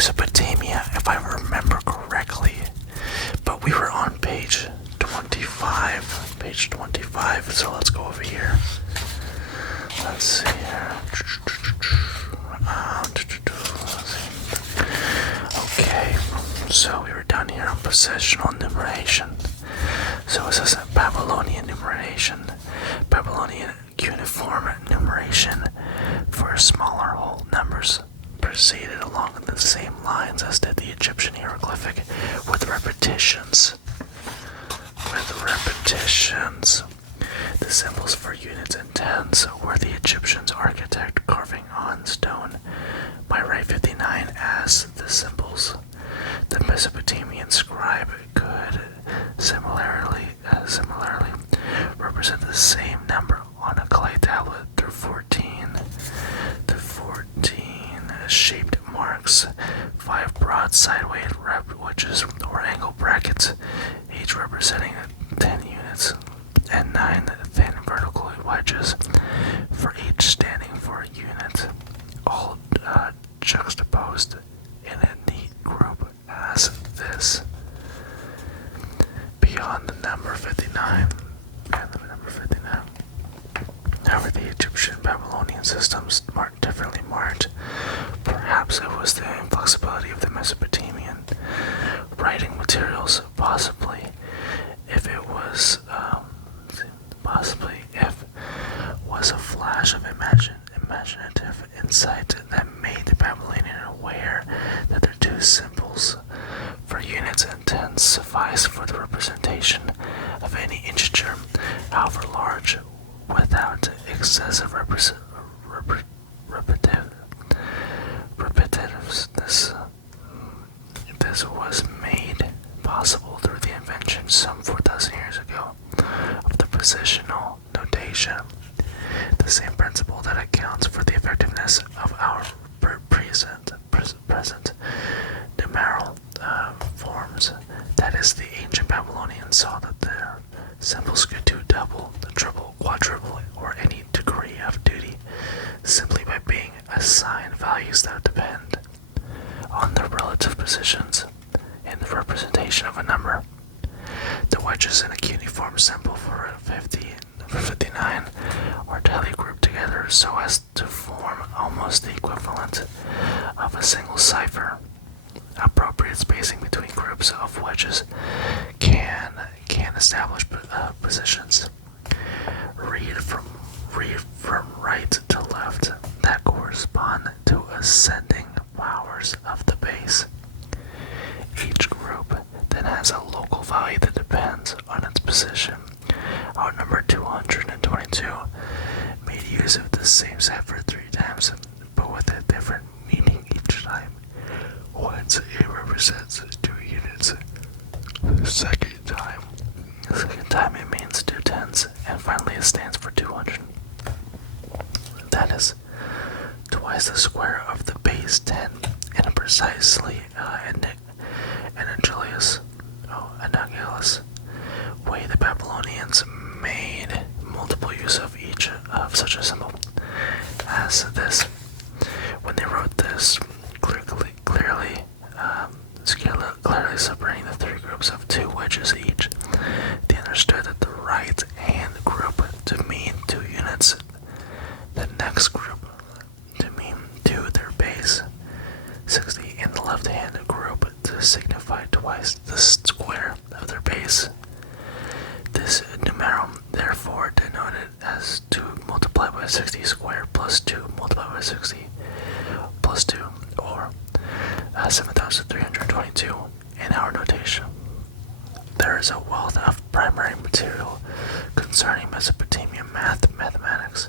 Mesopotamia, if I remember correctly. But we were on page 25. Page 25. So let's go over here. Let's see here. Okay, so we were down here on positional numeration. So it says Babylonian numeration, Babylonian cuneiform numeration for smaller whole numbers proceeded along the same lines as did the Egyptian hieroglyphic with repetitions. The symbols for units and tens were the Egyptian's architect carving on stone by Ray 59 as the symbols. The Mesopotamian scribe could similarly represent the same number on a clay tablet through 14. The 14 shaped marks, 5 broad sideways wedges or angle brackets, each representing 10 units, and 9 thin vertical wedges, for each standing for a unit, all juxtaposed in a neat group as this. Beyond the number 59, however, the Egyptian Babylonian systems differently marked. Perhaps it was the inflexibility of the Mesopotamian writing materials, possibly if was a flash of imaginative insight that made the Babylonian aware that their two symbols for units and tens suffice for the representation of any integer, however large, without excessive repetitiveness. This was made possible through the invention some 4,000 years ago of the positional notation, the same principle that accounts for the effectiveness of our present numeral forms. That is, the ancient Babylonians saw that their symbols could do double, triple, quadruple, or any degree of duty simply by being assigned values that depend on their relative positions in the representation of a number. The wedges in a cuneiform symbol for 59 are tightly grouped together so as to form almost the equivalent of a single cipher. Appropriate spacing between groups of wedges can establish positions. Read from right to left that correspond to ascending powers of the base. Each group then has a local value that depends on its position. Our number 222 made use of the same cipher 3 times, but with a different meaning each time. Once it represents 2 units, the second time it means 2 tens, and finally it stands for 200. That is twice the square of the base 10 in a precisely analogous way. The Babylonians made multiple use of each of such a symbol as this. When they wrote this, clearly separating the 3 groups of 2 wedges each, they understood that the right hand group to mean 2 units, the next group to mean 2 their base 60, and the left hand group to signify twice the square of their base. This numerum therefore denoted as 2 multiplied by 60 squared plus 2 multiplied by 60 plus 2, or 7,322 in our notation. There is a wealth of primary material concerning Mesopotamian mathematics,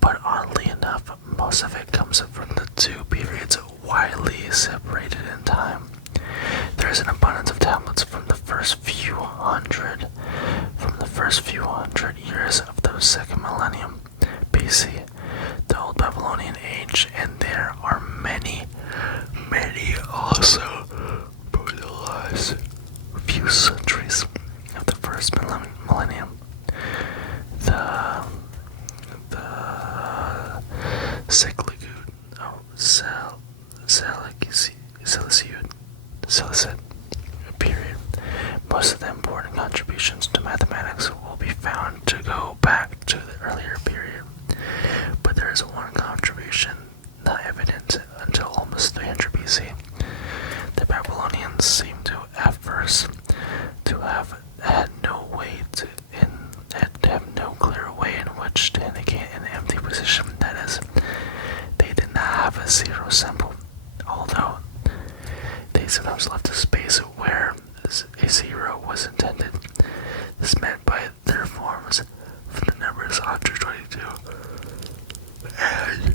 but oddly enough, most of it comes from the 2 periods widely separated in time. There is an abundance of tablets from the first few hundred years of the 2nd millennium BC, the Old Babylonian Age, and there are many also for the last few centuries of the 1st millennium. The Seleucid period. Most of the important contributions to mathematics will be found to go back to the earlier period, but there is one contribution not evident until almost 300 BC. The Babylonians seem to, at first, to have had no clear way in which to indicate an empty position. That is, they did not have a zero symbol, although they sometimes left a space where a zero was intended. This meant by their forms for the numbers 122 and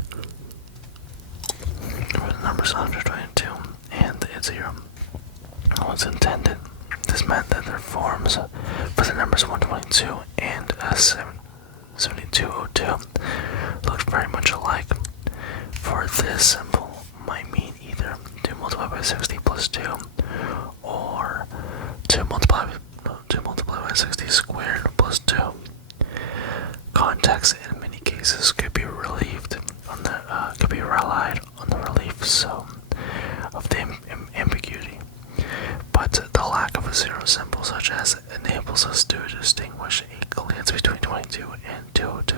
for the numbers 122 and the zero was intended. This meant that their forms for the numbers 122 and 7202 looked very much alike. For this symbol might mean either 2 multiplied by 60 plus 2 or 2 multiplied by 60 squared plus 2. Context in many cases could be relied on the relief of the ambiguity, but the lack of a zero symbol such as enables us to distinguish a glance between 22 and 202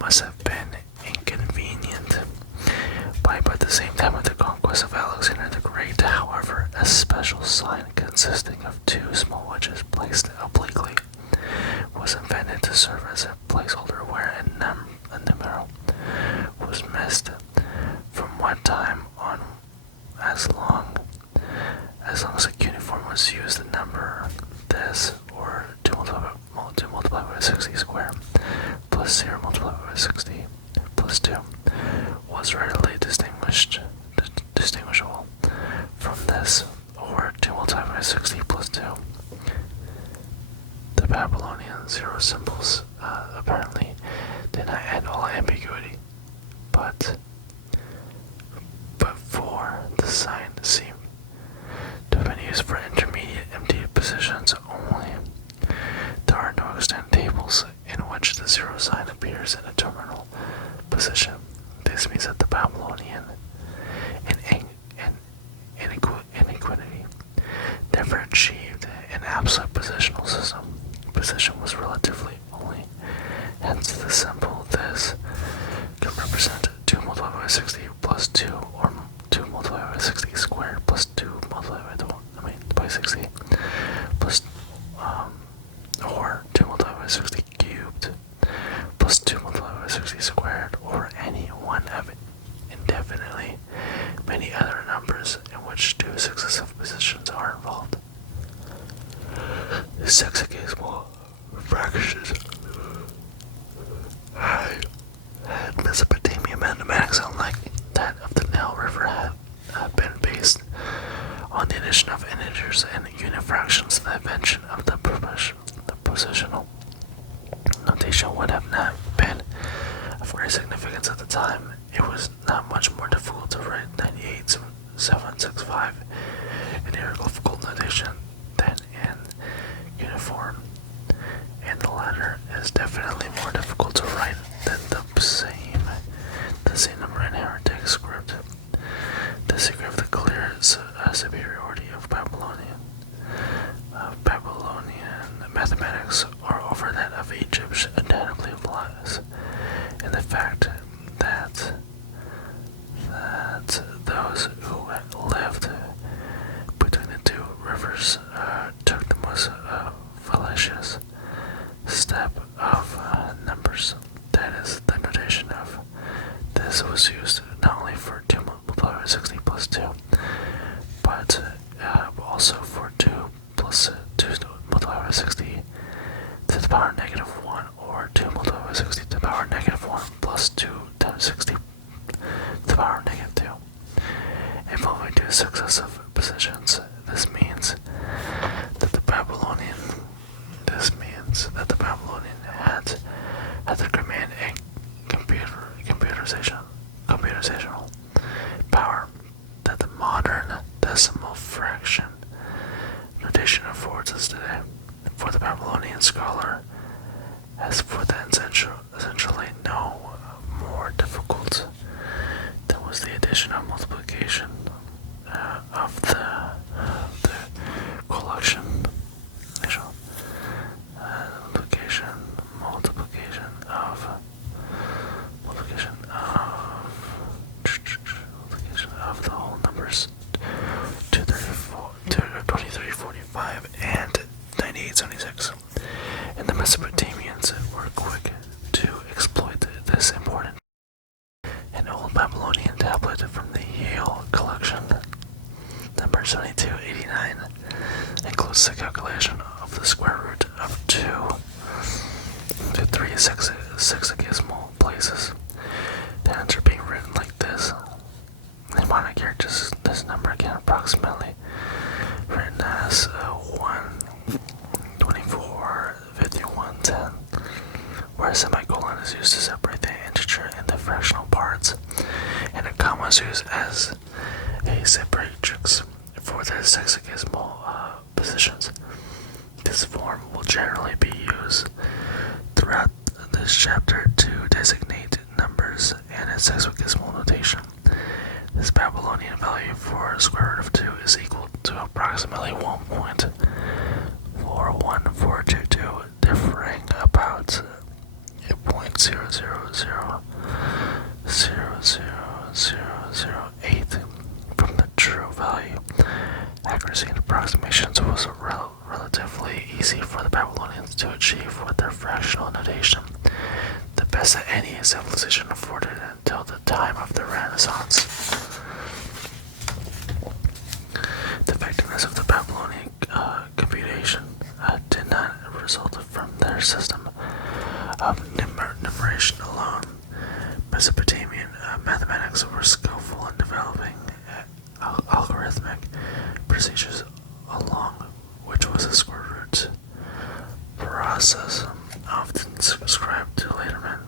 must have been inconvenient. By the same time of the conquest of Alexander the Great, however, a special sign consisting of 2 small wedges placed obliquely was invented to serve as a placeholder where a numeral was missed. From what time on, as long as a cuneiform was used, the number this, or 2 multiplied by 60 squared plus 0 multiplied by 60 plus 2, was readily distinguishable from this, or 2 multiplied by 60 plus 2. The Babylonian zero symbols apparently did not end all ambiguity, but for the sign seemed to have been used for intermediate empty positions only. There are no extant tables in which the zero sign appears in a terminal position. This means that the Babylonian inequity never achieved an absolute positional system. Position was relatively only, hence the symbol this can represent 2 multiplied by 60 plus 2, or 2 multiplied by 60 squared plus 2 multiplied by 60 plus or 2 multiplied by 60 cubed plus 2 multiplied by 60 squared, or any one of indefinitely many other numbers in which 2 successive positions are involved. The sexagesimal fractions had Mesopotamia mathematics, unlike that of the Nile River, had been based on the addition of integers and unit fractions. The invention of the positional notation would have not been of great significance at the time. It was not much more difficult to write 98.765 in hieroglyphical notation than in uniform, and the latter is definitely more difficult to write than the same number in Arithmetic script. The secret of the clear superiority of Babylonian mathematics over that of Egypt undoubtedly lies in the fact that those who lived between the 2 rivers took the most fallacious step of numbers. That is, the notation of this was used not only for 2 multiplied by 60 plus 2, but also for 2 multiplied by 60 to the power negative 1, or 2 multiplied by 60 to the power negative 1 plus 2 times 60 to the power negative 2, involving 2 successive positions. This means that the Babylonian had to command a computational power that the modern decimal fraction notation affords us today. For the Babylonian scholar, as for the essentially no more difficult than was the addition addition or multiplication of the collection. Multiplication of the whole numbers 23, 45, and 98, 76. And the Mesopotamians were quick to exploit this important an old Babylonian tablet from the Yale collection. Number 7289 includes the calculation of the square root of 2 to 3 sexagesimal places. The answer being written like this. In modern characters, this number can approximately written as 1, 24, 51, 10, where a semicolon is used to separate the integer into fractional parts, and a comma is used as a separatrix for the sexagesimal positions. This form will generally be used throughout this chapter to designate numbers and its sexagesimal notation. This Babylonian value for square root of 2 is equal to approximately 1.41422, differing about 0.00000008 from the true value. Accuracy in approximations was relatively easy for the Babylonians to achieve with their fractional notation, the best that any civilization afforded until the time of the Renaissance. The effectiveness of the Babylonian computation did not result from their system of numeration alone. Mesopotamian mathematics were skillful in developing algorithmic procedures along which was a square root process, often ascribed to later men.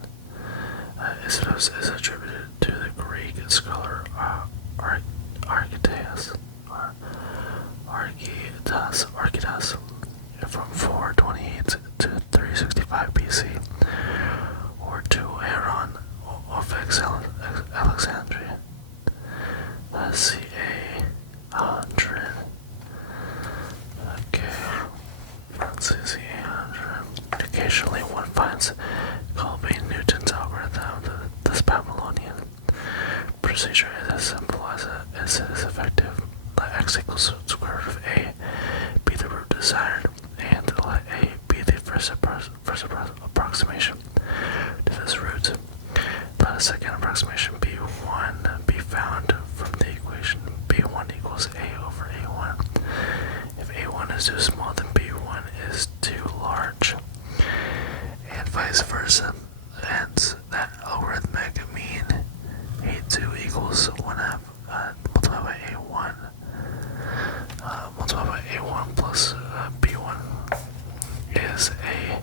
Is attributed to the Greek scholar Archytas from 428 to 365 BC, or to Aaron of Alexandria, ca. 100. Okay, let's see, ca. 100. Occasionally one finds Colby Newton's algorithm. This Babylonian procedure is as simple as it is effective. Let x equals square root of a be the root desired, and let a be the first approximation to this root. Let a second approximation b1 be found from the equation b1 equals a over a1. If a1 is too small, then b1 is too large, and vice versa. Hence, that algorithmic mean a2 equals 1/2 multiplied by a1 plus b1 is a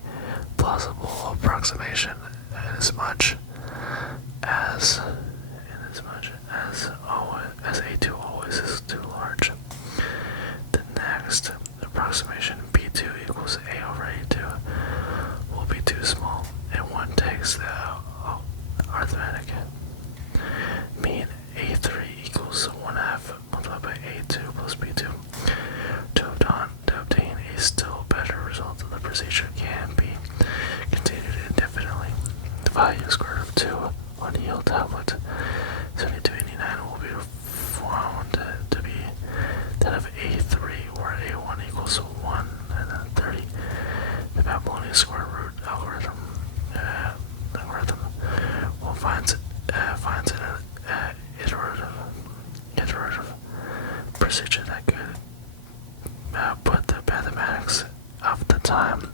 plausible approximation inasmuch as a2 always is too large. The next approximation b2 equals a over a2 will be too small, and one takes the arithmetic mean a3 equals 1/2 multiplied by a2 plus b2. To obtain a still better result, the procedure can be continued indefinitely. The value square root of 2 on the yield tablet 7289 will be found to be that of a3, where a1 equals 1 and then 30. The Babylonian square root algorithm will finds an iterative procedure that could put the mathematics of the time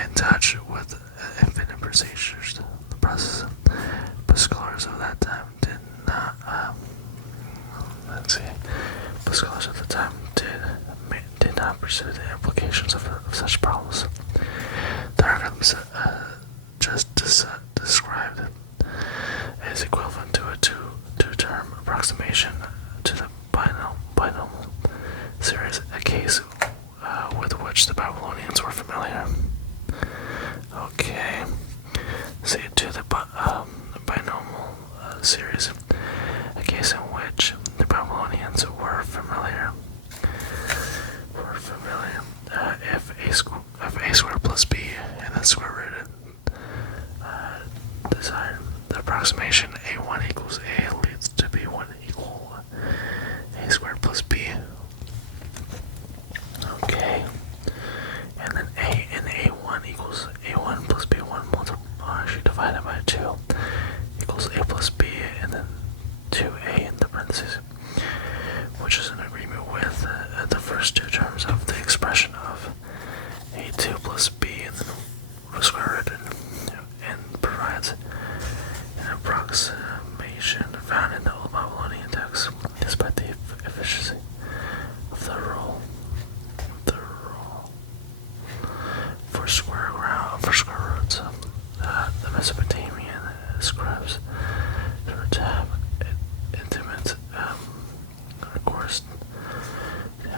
in touch with infinite procedures. The process, but scholars of that time did not. But scholars of the time did not pursue the implications of such problems. The algorithms just described is equivalent to a two-term approximation to the binomial series, a case with which the Babylonians were familiar. Okay, see, to the binomial series, a which the Babylonians were familiar. If a squared plus b and then square rooted, design the approximation a1 equals a leads to b1 equal a squared plus b. Okay, and then a in a1 equals a1 plus b1 actually divided by 2 equals a plus b, and then 2a in the parentheses, which is in agreement with the first two terms of the expression of a2 plus b and then square root, and provides an approximation found in the Old Babylonian text, despite the efficiency of the rule for square roots. The Mesopotamian scribes were to have intimate, of course, the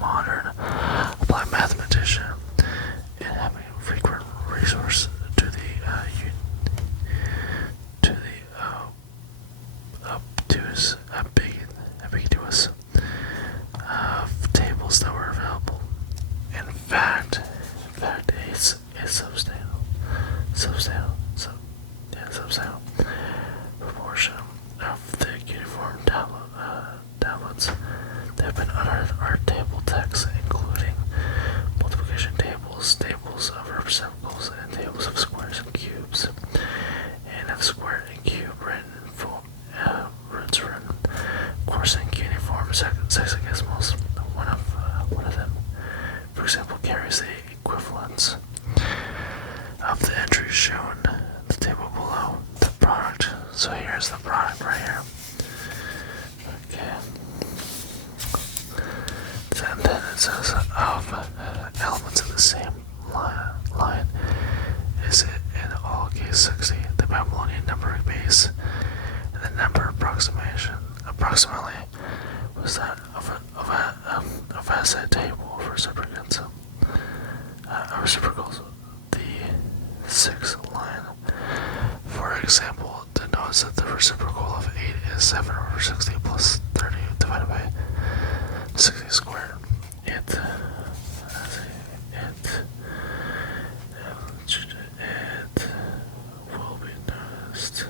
modern applied mathematician, and having frequent resource to the ambiguous tables that were available. In fact, a substantial proportion of the cuneiform tablets that have been unearthed are table texts, including multiplication tables, tables of reciprocals, and tables of squares and cubes, and of square and cube written in full, roots written, of course, in cuneiform sexagesimals. One of them, for example, carries the equivalence of the entries shown in the table below. The product. So here's the product right here. Okay. And then it says of elements of the same line is it in all case 60, the Babylonian numbering base, and the number approximately was that of a table of reciprocals. The sixth line, for example, denotes that the reciprocal of 8 is 7 over 60 plus 30 divided by 60 squared. It will be noticed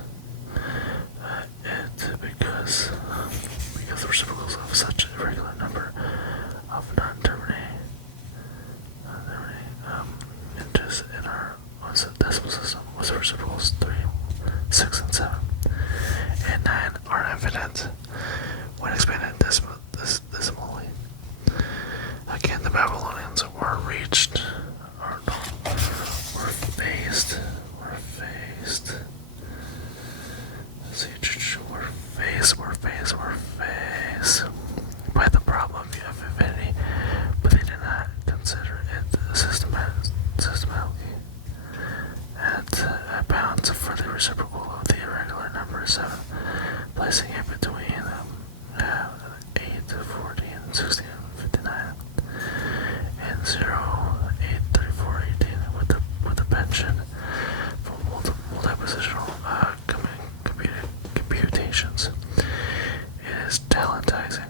because the reciprocals of such a regular number of non-terminating integers in our decimal system with the reciprocals 3, 6, and 7, and 9 are infinite when expanded decimally. Again, the Babylonians were faced by the problem of infinity, but they did not consider it systematically at bounds for the reciprocal of the irregular number 7, placing it between 8, 14, 16, 59, and 0, 8, 34, 18, with the pension for multi-positional computations. It is tantalizing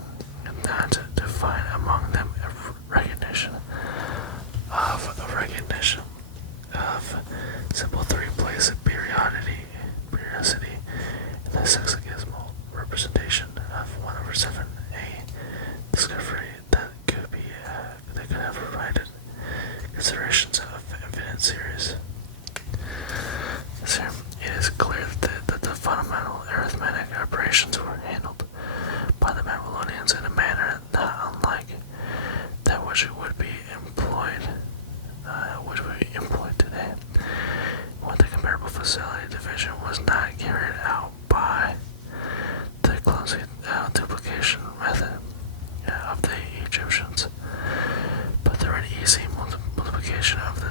not to find among them a recognition of simple three-place periodicity in the sexagesimal representation of 1 over 7a discovery that could have provided considerations of infinite series. So it is clear that the fundamental arithmetic operations were handled by the Babylonians in a manner not unlike that which would be employed today, when the comparable facility division was not carried out by the clumsy duplication method of the Egyptians, but through an easy multiplication of the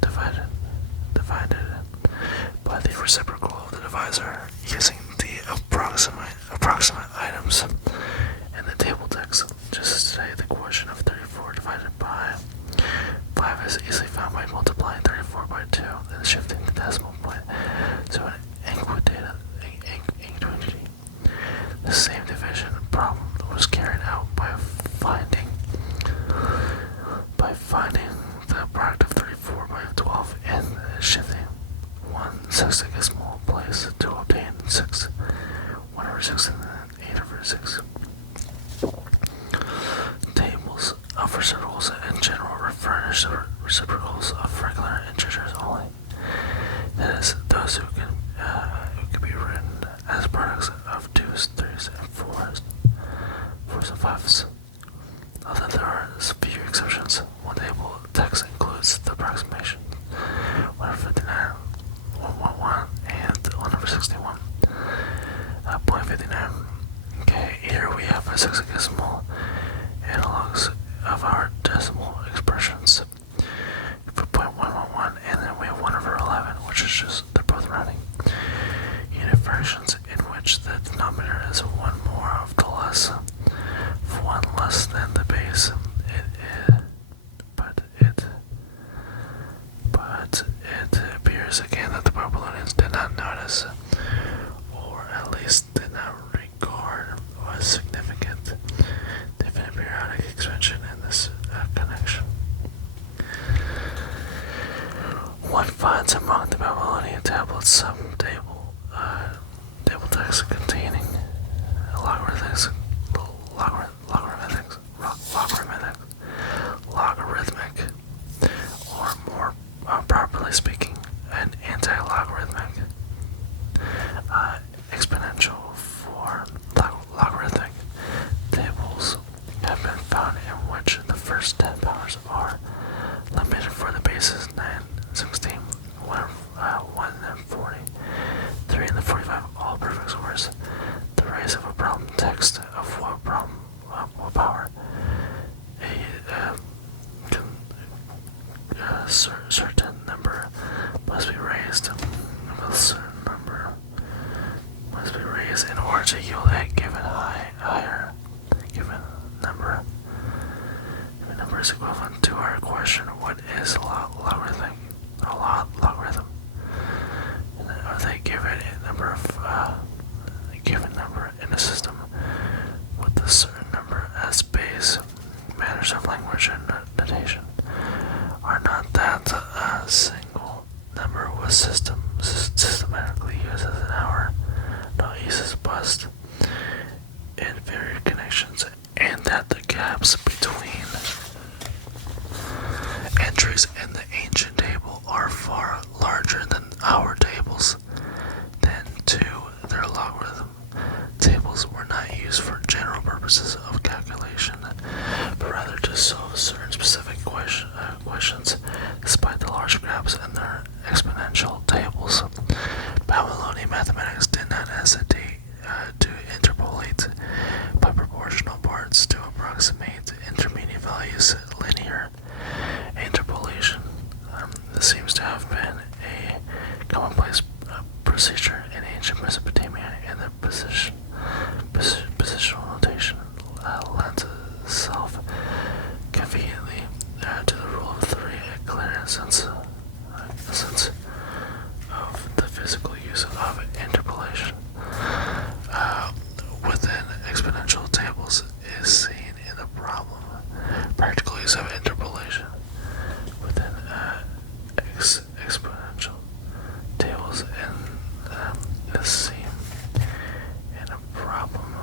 divided by the reciprocal of the divisor, using the approximate items in the table text. Just as today, the quotient of 34 divided by 5 is easily found by multiplying 34 by 2 and shifting the decimal point to an sexagesimal place to obtain 6, 1 over 6, and then 8 over 6. Tables of reciprocals in general furnish the reciprocals of regular integers only. That is, those who can be written as products of 2's, 3's, and 4's and 5's. Although there are few exceptions, one table text includes the approximation 1 over 59, 111, and 1 over 61. 0.59. Okay, here we have a sexagesimal analogs of our decimal expressions for 0.111, and then we have 1 over 11, which is just, they're both rounding. Unit fractions in which the denominator is 1 more of the less, 1 less than the base. But it appears again that the Babylonians did not notice, or at least did not regard as significant, definite periodic expansion in this connection. One finds among the Babylonian tablets some table text containing logarithmic, or more properly speaking, an anti-logarithmic exponential for logarithmic tables have been found in which the first 10 powers are limited for the bases 9, 16, 1 and 40, 3 and the 45, all perfect squares. The raise of a problem text of what power? A certain number must be raised. A certain number must be raised in order to yield a given given number. Given number is equivalent to our question: what is logarithmic? Logarithm. Or they give it a number of a given number in a system with a certain number as base. Matters of language and notation are not that a single number was systematically used as an hour, not used as a bust in varied connections, and that the gaps between entries in the ancient table are far larger than our tables. Then, too, their logarithm tables were not used for general purposes of calculation, but rather to solve certain specific questions, despite the large gaps in their exponential tables. Babylonian mathematics did not hesitate to interpolate by proportional parts to approximate intermediate values. Linear interpolation this seems to have been a commonplace procedure in ancient Mesopotamia, and the positional notation lends itself conveniently to the rule of 3, a clear sense of the physical use of interpolation within exponential tables is seen in the problem. Practical use of interpolation within exponential tables is seen in a problem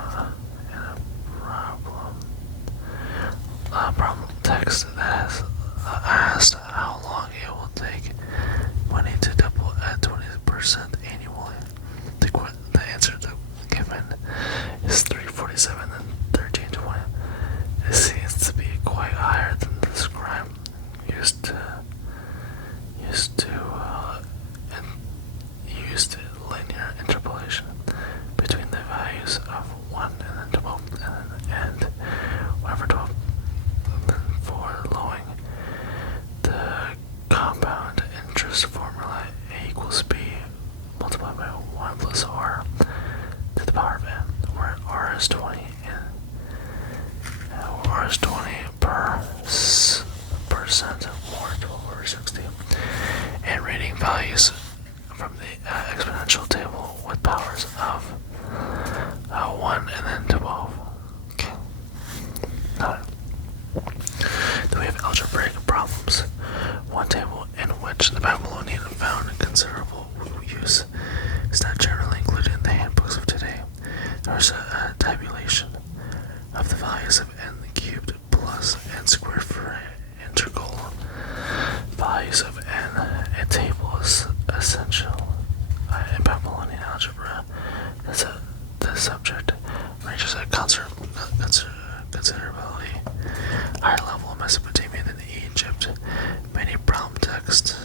text that has asked how long it will take money to double at 20% annually. The answer given is 347 and 1320. It seems to be quite higher than the scribe used linear interpolation between the values of 1 and then 12 and 1 over 12. For lowering the compound interest formula, A equals B multiplied by 1 plus R to the power of n, where R is 20 and R is 20 percent more 12 over 60, and reading values from the exponential table with powers of 1 and then 12. Okay. Then we have algebraic problems. One table in which the Babylonian found considerable use is not generally included in the handbooks of today. There was a tabulation of the values of n cubed plus n squared for integral values of n. A table is essential in Babylonian algebra. The subject ranges a considerably higher level in Mesopotamia than Egypt. Many problem texts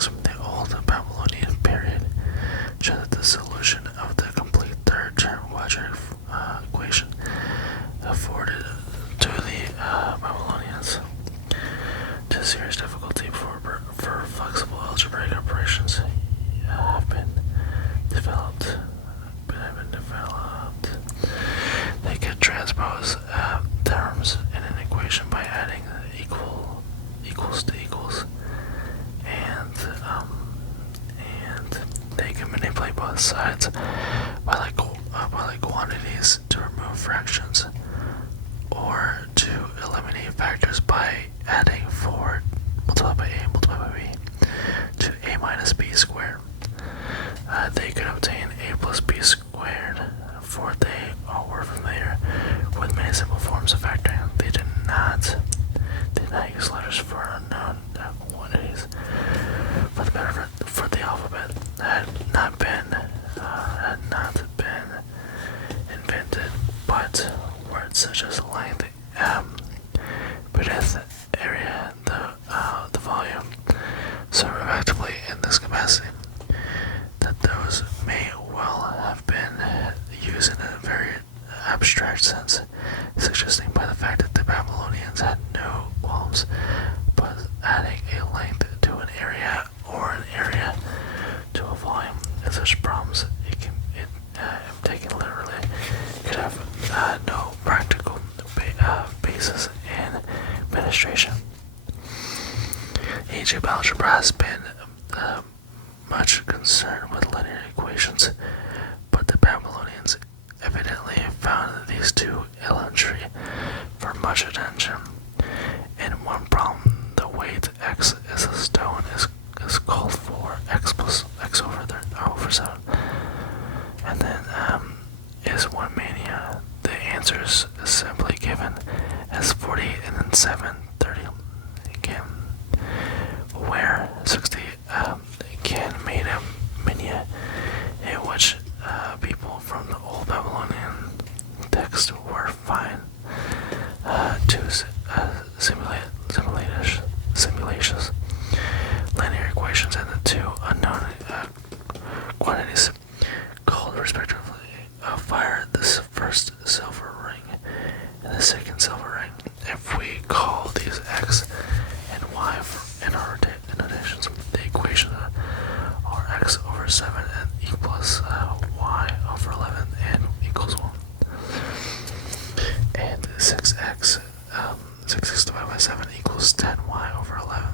from the old Babylonian period show that the solution of the complete third-term quadratic equation afforded to the Babylonians to serious difficulty for flexible algebraic operations have been developed. They could transpose terms in an equation by adding equals to equals, and they can manipulate both sides by like quantities to remove fractions, or to eliminate factors by adding 4 multiplied by a multiplied by b to a minus b squared. They could obtain a plus b squared, for they were familiar with many simple forms of factoring. They did not use letters for unknown quantities. For the benefit for the alphabet had not been invented, but words such as length, breadth, area, the volume serve effectively in this capacity. That those may well have been used in a very abstract sense, suggesting by the fact that the Babylonians had no qualms but adding a length to an area or an area to a volume. In such problems, if taken literally, could have no practical basis in administration. Egypt algebra has been much concerned with linear equations, but the Babylonians evidently found these two elementary for much attention. In one problem, the weight x is a stone is called for x plus x over 7, and then is 1 mania. The answer is simply given as 40 and then 7, 30 again, where 60 again made a mania in which people from the old Babylonian text were fine to simulations, linear equations, and the two unknown quantities called respectively fire, this first silver ring and the second silver ring. If we call these x and y in our notations, the equations are x over 7 and equals y over 11 and equals 1. And 6x divided by 7 equals 10y over 11.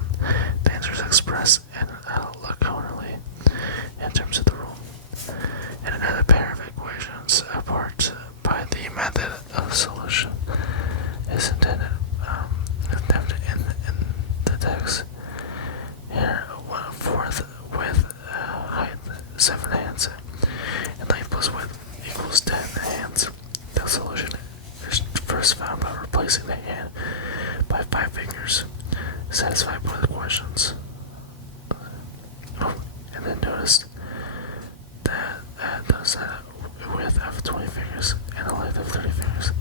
The answer is expressed laconically in terms of the rule. And another pair of equations apart by the method of solution is intended in the text. Here, 1/4 with height 7 hands and length plus width equals 10 hands. The solution is first found by replacing the hand by 5 fingers. Satisfy both questions. And then notice that does a width of 20 fingers and a length of 30 fingers.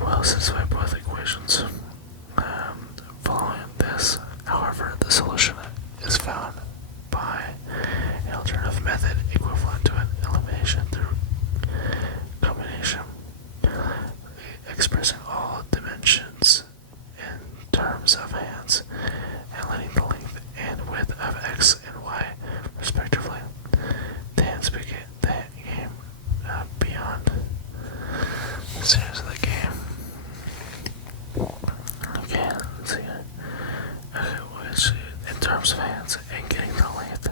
Well, satisfy both equations. Following this, however, the solution is found by an alternative method equivalent to an elimination through combination, expressing all dimensions in terms of hands and letting the length and width of x and y respectively. The hands begin the game beyond the series of the game. Okay, let's see. Okay, which in terms of hands and getting the length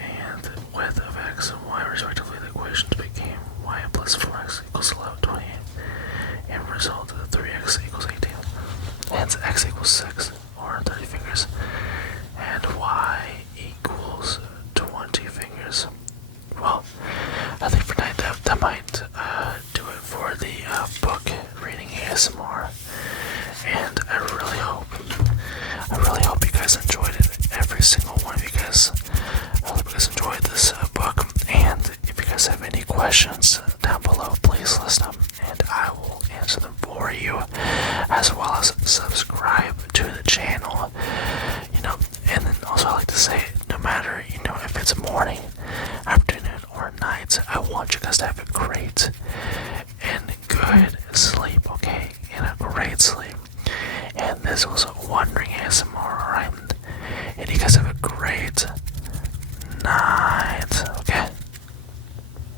and width of x and y questions down below, please list them and I will answer them for you, as well as subscribe to the channel. And then also I like to say, no matter, if it's morning, afternoon, or night, I want you guys to have a great and good sleep, okay? And a great sleep. And this was